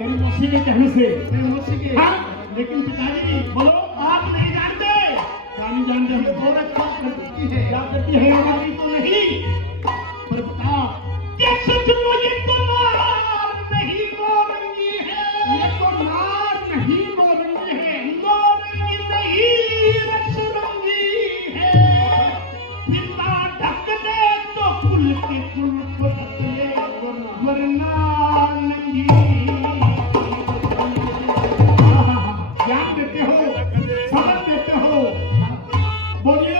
तेरी मौसी के कहने से। मेरी मौसी के। हाँ? लेकिन पिताजी बोलो। आप नहीं जानते क्या नहीं जानते हम? औरत क्या करती है? क्या करती है? हमारी तो नहीं, पर बता क्या सच में ये तो नार नहीं नौरंगी है? ये तो नार नहीं नौरंगी है, नौरंगी नहीं रसरंगी है। पिता ढक दे तो कुल के कुल को ढक ले, वरना नंगी। ज्ञान देते हो, सबक देते हो, बोलिए।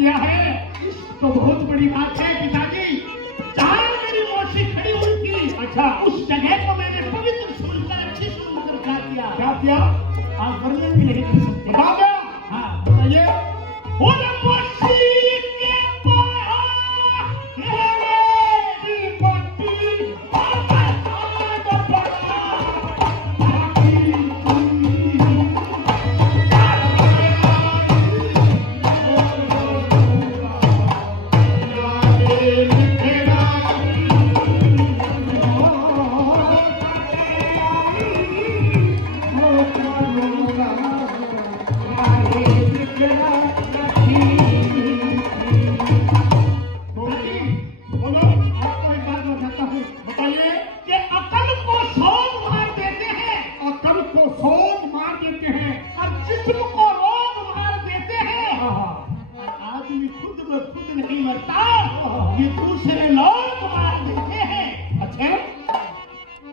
क्या है? तो बहुत बड़ी बात है पिताजी। जहाँ मेरी मौसी खड़ी हुई थी, अच्छा। उस जगह को मैंने पवित्र सुनकर अच्छी सुनकर क्या किया? क्या किया? आप वर्णन भी नहीं कर सकते। बता दो। हाँ बताइए। ये दूसरे लोग मार देते हैं। अच्छा,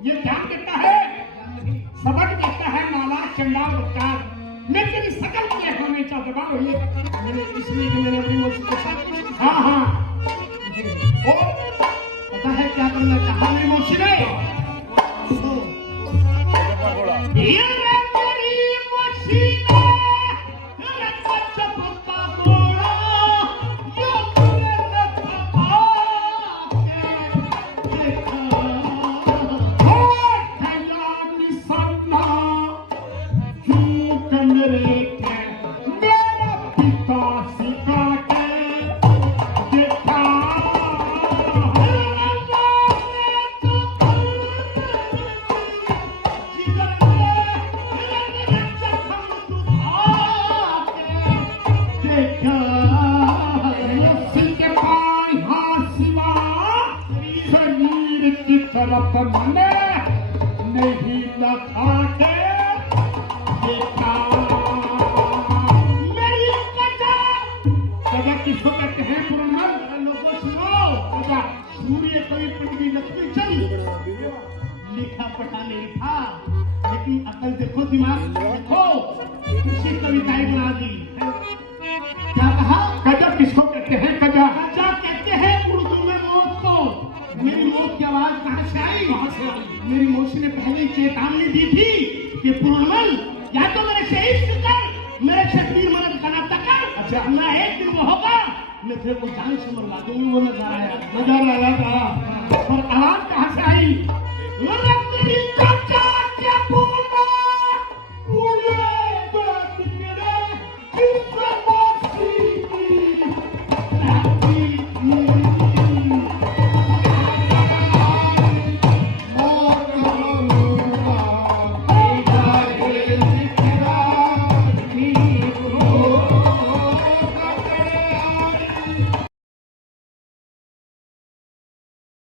ये ज्ञान देता है, सबक देता है, नाला चंडाल बच्चा। लेकिन इस सकल के होने का दबाव ये मैंने इसलिए कि मैंने अपनी मौसी के साथ हाँ हाँ और पता है क्या करना चाहा मेरी मौसी ने? ये मेरी मौसी ने रखा चपका बोला, यो मेरे रखा के देखा। तरफ मने नहीं लखा के देखा। मेरी कथा कदा किसको कहते हैं पुरंदर? लोगों सुनो, कदा सूर्य कवि पृथ्वी लक्ष्मी चंद लिखा पढ़ा नहीं था, लेकिन अकल देखो, दिमाग देखो, किसी कविताएं बना दी। क्या कहा? कदा किसको कहते हैं? कदा कथा कहते हैं उर्दू में मौत को। मेरी मौत की आवाज कहां से आई? मेरी मौसी ने पहले ही चेतावनी दी थी कि पूर्णमल या तो मेरे शहीद कर, मेरे शरीर मदद का नाता कर। अच्छा। ना एक दिन वो होगा मैं तेरे को जान से मरवा दूंगी। वो नजारा आया नजर आया था।